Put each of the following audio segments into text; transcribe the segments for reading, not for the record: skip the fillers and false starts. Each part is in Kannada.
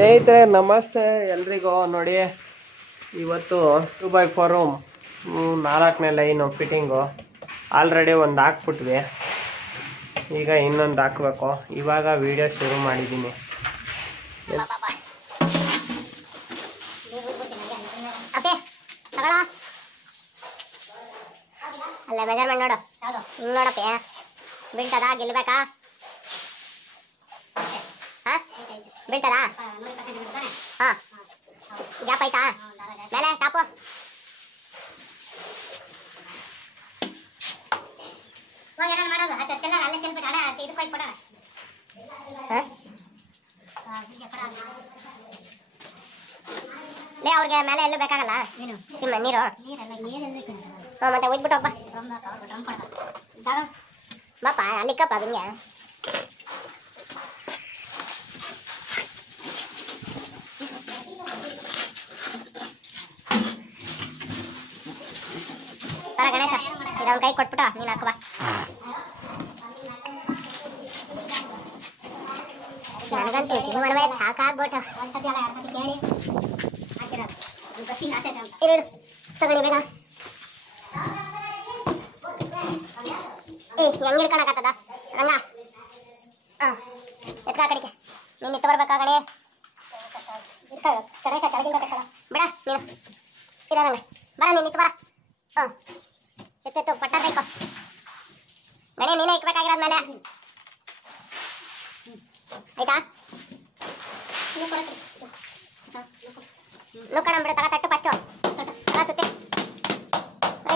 ಸ್ನೇಹಿತರೆ ನಮಸ್ತೆ ಎಲ್ರಿಗೂ. ನೋಡಿ, ಇವತ್ತು 2x4 4ನೇ ಲೈನು ಫಿಟ್ಟಿಂಗು ಆಲ್ರೆಡಿ ಒಂದು ಹಾಕ್ಬಿಟ್ವಿ. ಈಗ ಇನ್ನೊಂದು ಹಾಕಬೇಕು. ಇವಾಗ ವಿಡಿಯೋ ಶುರು ಮಾಡಿದ್ದೀನಿ. ಅಲ್ಲೇ ಮೆಜರ್ಮೆಂಟ್ ನೋಡು, ಹಿಂಗೆ ನೋಡಪ್ಪ, ಬೀಳ್ತದ ಗೆಲ್ಬೇಕಾ? ಬೀಳ್ತದ? ಹಾಂ, ಗ್ಯಾಪ್ ಆಯ್ತಾ ಮೇಲೆ ಟಾಪು? ಮಾಡೋದು ಅಲ್ಲೇ ಚೆಲ್ಬಿಟ್ಟು ಅಡ ಇದಕ್ಕೆ ಹೋಗಿ ಕೊಡೋಣ. ಲೇ, ಅವ್ರಿಗೆ ಮೇಲೆ ಎಲ್ಲೂ ಬೇಕಾಗಲ್ಲ ನೀರು. ಹಾಂ, ಮತ್ತೆ ಒಯ್ದ್ಬಿಟ್ಟು ಹೋಗ್ಬಾ. ಬಾಪ ಅಲ್ಲಿಕ್ಕಪ್ಪ ಹಿಂಗೆ. ಬರ ಗಣೇಶ, ಇದೊಂದು ಕೈ ಕೊಟ್ಬಿಟ್ಟು ನೀನು ಹಾಕುವ. ನನಗಂತೂ ಇದು ಮನವೇ ಸಾಕಾಗ್ಬಿಟ್ಟು ಕೇಳಿ ತಗೊಳ್ಳಿ ಬೇಗ. ಹೆಂಗ್ ಹಿಡ್ಕೊಳಕತ್ತದ ಹಂಗ? ಹಾಂ, ಎತ್ಕ ಕಡೆಗೆ ನೀನು ನಿಂತು ಬರ್ಬೇಕಾ ಕಡೆ? ಗಣೇಶ ಕೆಳಗಿಂದ ಬೇಡ, ನೀನು ಇರೋದಂಗ ಬರ, ನೀನು ನಿಂತು ಬರ. ಹಾಂ, ಎತ್ತೆತ್ತು ಪಟ್ಟ ಬೇಕು ಗಣೆ, ನೀನೇ ಇಕ್ಬೇಕಾಗಿರೋದ್ಮೇಲೆ ಆಯ್ತಾ? ಲುಕ್ಕಣ ಬಿಡು, ತಗ ತಟ್ಟು ಫಸ್ಟು ಸುತ್ತಿ.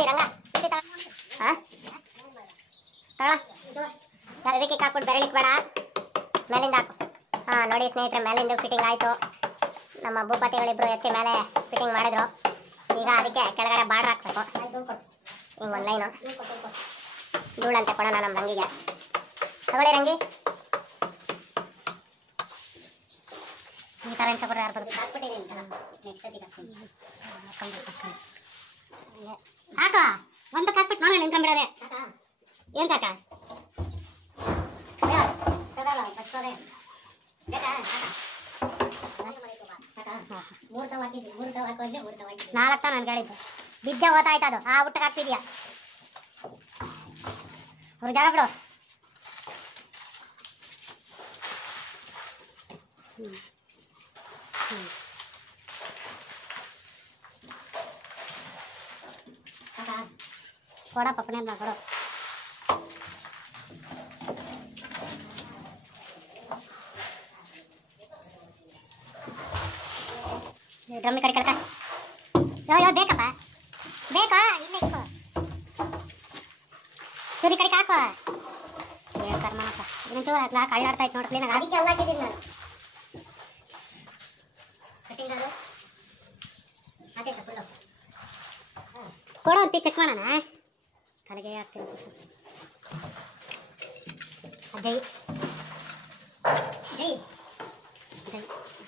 ರಂಗ ಸುತ್ತಿ ತಗ. ಹಾಂ ತಗೊಳ, ಯಾರು ಇದಕ್ಕೆ ಹಾಕ್ಬಿಟ್ಟು ಬೆರಳಿಕ್ ಬೇಡ, ಮೇಲಿಂದ ಹಾಕು. ಹಾಂ, ನೋಡಿ ಸ್ನೇಹಿತರೆ, ಮೇಲಿಂದ ಫಿಟ್ಟಿಂಗ್ ಆಯಿತು. ನಮ್ಮ ಭೂಪತಿಗಳಿಬ್ರು ಎತ್ತಿ ಮೇಲೆ ಫಿಟ್ಟಿಂಗ್ ಮಾಡಿದ್ರು. ಈಗ ಅದಕ್ಕೆ ಕೆಳಗಡೆ ಬಾರ್ಡ್ರ್ ಹಾಕ್ಬೇಕು. ಹಿಂಗೆ ಒಂದು ಲೈನು ಧೂಳಂತೆ ಕೊಡೋಣ ನಮ್ಮ ರಂಗಿಗೆ. ತಗೊಳ್ಳಿ ರಂಗಿ, ಈ ಥರ ಇಂಥ ಕೊಡ್ರಿ. ಯಾರು ಬರುತ್ತೆ ಹಾಕ, ಒಂದಕ್ಕೆ ಹಾಕ್ಬಿಟ್ಟು ನೋಡೋಣ ನಿಂತ್ಕೊಂಡ್ಬಿಡೋದೆ. ಏನು ಸಾಕ? ನಾಲ್ಕು ನಾನು ಹೇಳಿದ್ದು ಬಿದ್ದೆ ಓದಾಯ್ತು. ಅದು ಆ ಊಟಕ್ಕೆ ಹಾಕ್ತಿದ್ಯಾ? ಅವ್ರು ಜಾಗ ಬಿಡು. ಕೊಡ ಪಪ್ಪನೇ ಕೊಡು. ಡ್ರಮ್ಮಿ ಕಡೆ ಕಳ್ಕ. ಯೋ ಬೇಕಪ್ಪ, ಬೇಕಾ? ಇಲ್ಲೇ ಇಕ್ಕು, ಸೂರಿ ಕಡೆಗೆ ಹಾಕೋ. ಹೇಳ್ತಾರೆ ಮನಪ್ಪ, ಇನ್ನೊಂಚೂರು ಹಾಕ್ಲಾ, ಕಳ್ಳಾಡ್ತಾ ಇತ್ತು ನೋಡ್ರಿ. ಅದಕ್ಕೆ ಎಲ್ಲ ಹಾಕಿದ್ದೀನಿ ನಾನು. ಕಟಿಂಗರು ಅದೇ ತಪ್ಪು ಕೊಡೋ ಅಂತ ಚೆಕ್ ಮಾಡೋಣ. ತಲೆಗೆ ಹಾಕ್ತೀನಿ. ಜೈ ಜೈ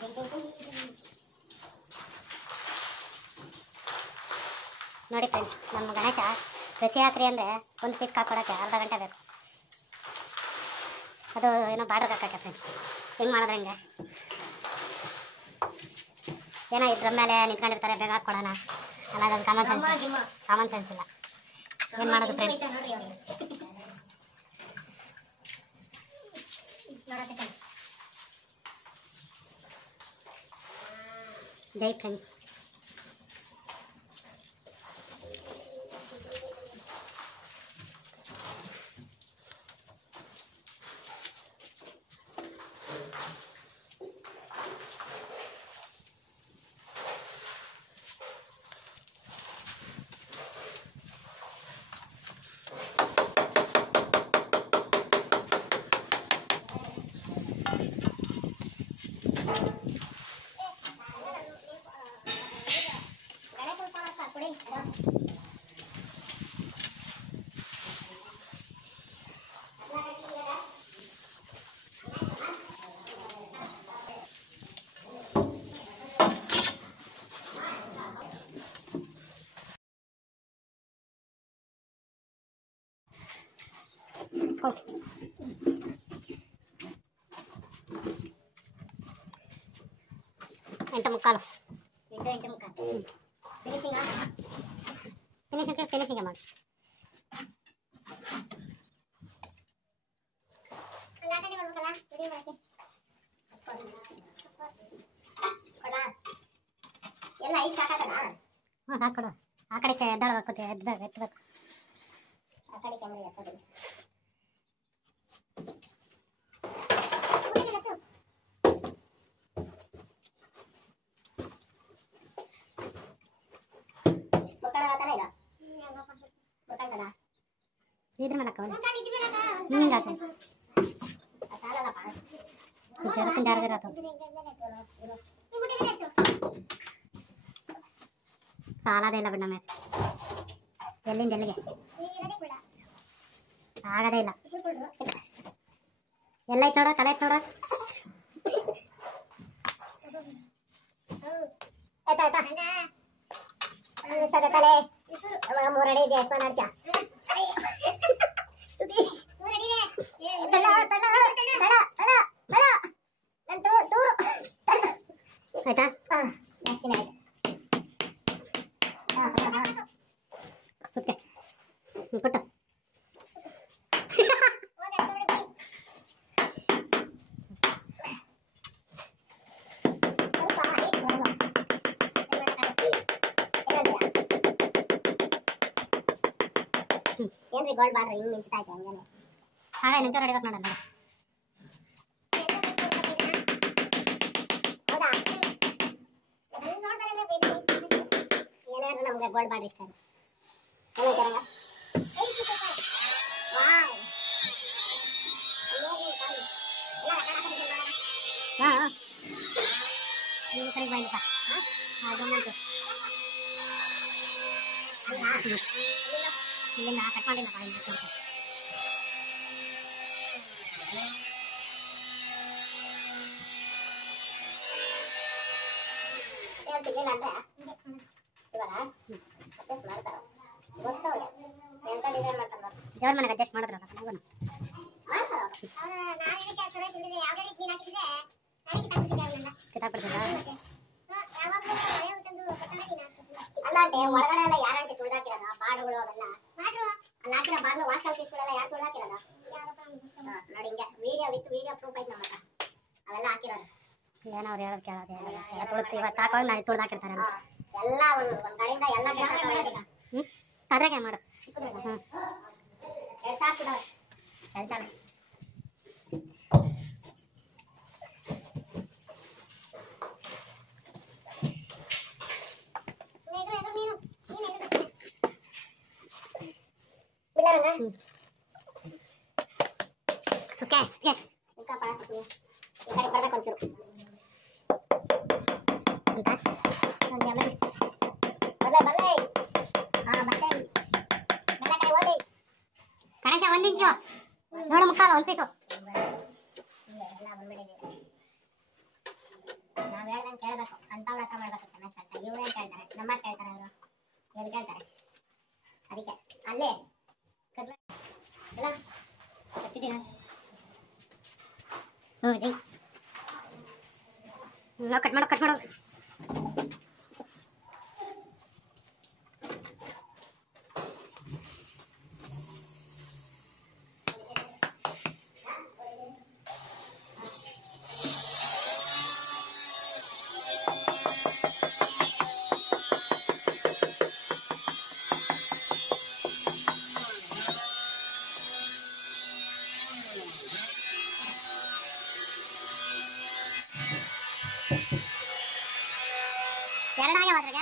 ಜೈ ಜೈ ಜೈ ಜೈ. ನೋಡಿ ಫ್ರೆಂಡ್ಸ್, ನಮ್ಮ ಗಣೇಶ ರಸಿ ಹಾಕ್ರಿ ಅಂದರೆ ಒಂದು ಪೀಸ್ ಹಾಕೊಡೋಕ್ಕೆ ಅರ್ಧ ಗಂಟೆ ಬೇಕು. ಅದು ಏನೋ ಬಾರ್ಡ್ರ್ ಹಾಕಕ್ಕೆ ಫ್ರೆಂಡ್ಸ್. ಹೆಂಗೆ ಮಾಡಿದ್ರೆ ಹಿಂಗೆ ಏನೋ ಇದ್ರ ಮೇಲೆ ನಿಂತ್ಕೊಂಡಿರ್ತಾರೆ, ಬೇಗ ಹಾಕ್ಕೊಡೋಣ ಅನ್ನೋದೊಂದು ಕಾಮನ್ ಸೆನ್ಸ್ ಇಲ್ಲ. ಏನು ಮಾಡೋದು ಫ್ರೆಂಡ್ಸ್? ಜೈ ಫ್ರೆಂಡ್ಸ್. ಕೊಡು. 8:45. 8:45. ಫಿನಿಶಿಂಗ್ ಮಾಡಿ. ಎಲ್ಲ ಐದು ಸಾಕಾಗಲ್ಲ. ಹ್ಞೂ ಸಾಕೊಡು. ಆ ಕಡೆ ಎದ್ದಾಡಬೇಕು, ಎತ್ತಬೇಕು. ಆ ಕಡೆ ಕ್ಯಾಮ್ರಾ ಎತ್ತಬೇಕು. ಇದ್ರ ಮೇಲೆ ಸಾಲದೇ ಇಲ್ಲ ಬಿಡಮ್ಮ. ಎಲ್ಲಿಂದ ಎಲ್ಲಿಗೆ ಆಗದೇ ಇಲ್ಲ. ಎಲ್ಲೈತ್ ನೋಡ, ತಲೆ ಐತ್ ನೋಡ. ತಲೆ 3 ಅಡಿ ಇದೆ. ಆಯ್ತಾ? ಸುತ್ತೆ ಕೊಟ್ಟು ಏನ್ರಿ ಗೋಲ್ಡ್ ಬಾಡ್ರಿ ಹಿಂಗ್ ಮಿಂಚ್ತಾ ಐತೆ ಹಂಗೇನು. ಹಾಗೆ ನಿಂಚೂರು ಹೊಡಿಬೇಕು ನೋಡಲ್ಲ. ಹೌದಾ? ಏನಾದ್ರು ನಮ್ಗೆ ಗೋಲ್ಡ್ ಬಾಡ್ರಿ ಇಷ್ಟ. ಹಾಂ ಈ ಕಡೆಗೆ ಬಂದಿಪ್ಪ. ಇಲ್ಲಿಂದ ಕಟ್ ಮಾಡಿಲ್ಲ. ಹೇಳ್ತಿರ್ಲಿಲ್ಲ ಅಂದ್ರೆ ಇವಾಗ ಅಡ್ಜಸ್ಟ್ ಮಾಡ್ತಾರ. ಗೊತ್ತವ್ರೆ ಎಂತ ಡಿಸೈನ್ ಮಾಡ್ತಾರ. ದೇವ್ರ ಮನೆಗೆ ಅಡ್ಜಸ್ಟ್ ಮಾಡಿದ್ರ ಅಲ್ಲಾಂಟೆ ಒಳಗಡೆ ಎಲ್ಲ ಯಾರಂಟೆ ತುಳಿದಾಕಿರೋದ ಬಾಡುಗಳು ಅವೆಲ್ಲ ಅಲ್ಲಿ ಹಾಕಿರೋ ಬಾಗ್ಲು ವಾಸ್ಕಲ್ ಪೀಸ್ಗಳೆಲ್ಲ ಯಾರು ತುಳಿದಾಕಿರೋದ ನೋಡಿ. ಹಿಂಗೆ ವಿಡಿಯೋ ಪ್ರೂಫ್ ಐತೆ ನಮ್ಮ ಹತ್ರ. ಅವೆಲ್ಲ ಹಾಕಿರೋದು ಏನೋ ಅವ್ರು ಹೇಳೋದು ಕೇಳೋದು ಇವತ್ತು ಹಾಕೋದು ನಾಳೆ ತುಳಿದಾಕಿರ್ತಾರೆ ಎಲ್ಲ. ಒಂದು ಕಡೆಯಿಂದ ಎಲ್ಲ ಅದ್ರಾಗೆ ಮಾಡು. 2 ಸಾಕು ಕೆಲಸ. ಸುಕ್ಕೆ ಈ ಕಡೆ ಬರ್ಬೇಕು ಒಂಚೂರು. ಬರ್ಲೇ ಹಾಂ ಮತ್ತೆ ಬೆಲ್ಲ ಕಡೆ ಓದಿ ಗಣೇಶ 1 ಇಂಚು ನೋಡು, ಮುಕ್ಕಾಲು 1 ಪೀಸು. ಎಲ್ಲ ಬಂದ್ಬಿಟ್ಟಿದ್ದೀವಿ. ನಾವು ಹೇಳ್ದಂಗೆ ಕೇಳಬೇಕು. ಅಂಥವ್ರ ಹತ್ರ ಮಾಡಬೇಕು ಚೆನ್ನಾಗಿ ಕೆಲಸ. ಇವ್ರೇನು ಕೇಳ್ತಾರೆ? ನಮ್ಮ ಕೇಳ್ತಾರೆ ಅವರು? ಎಲ್ಲಿ ಕೇಳ್ತಾರೆ? ಅದಕ್ಕೆ ಅಲ್ಲೇ ಎಲ್ಲ ಕಟ್ಟಿದ್ದೀನ. ಹ್ಞೂ ಜೈ ನಾವು ಕಟ್ ಮಾಡೋ ಎರಡಾಗೆ ಹೋದ್ರಾಗ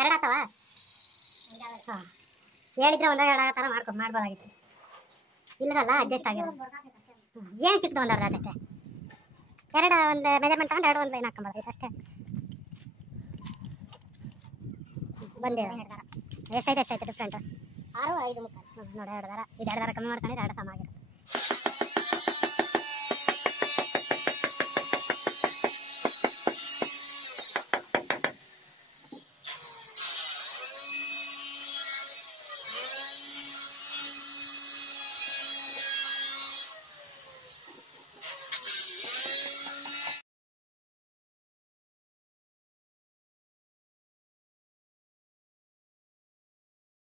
ಎರಡಾತವ. ಹಾಂ ಹೇಳಿದ್ರೆ ಒಂದಾಗ ಎರಡಾಗತ್ತಾರ ಮಾಡ್ಬೋದಾಗಿತ್ತು. ಇಲ್ಲದಲ್ಲ ಅಡ್ಜಸ್ಟ್ ಆಗಿರೋದು. ಏನು ಚಿಕ್ಕದು ಒಂದು ಅರ್ಧ ಅದಕ್ಕೆ ಎರಡು ಒಂದು ಮೆಜರ್ಮೆಂಟ್ ತಗೊಂಡು 2 ಒಂದು ಲೈನ್ ಹಾಕೊಂಬಾರ್ದು ಅಷ್ಟೇ. ಬಂದೆ ಎಷ್ಟೈತೆ ಡಿಫ್ರೆಂಟ್? 6, 5 ಮುಕ್ಕಾಲು ನೋಡಿ. 2 ದಾರ ಇದು 2 ದಾರ ಕಮ್ಮಿ ಮಾಡ್ಕೊಂಡಿದ್ರೆ 2 ಸಮ ಆಗಿರುತ್ತೆ.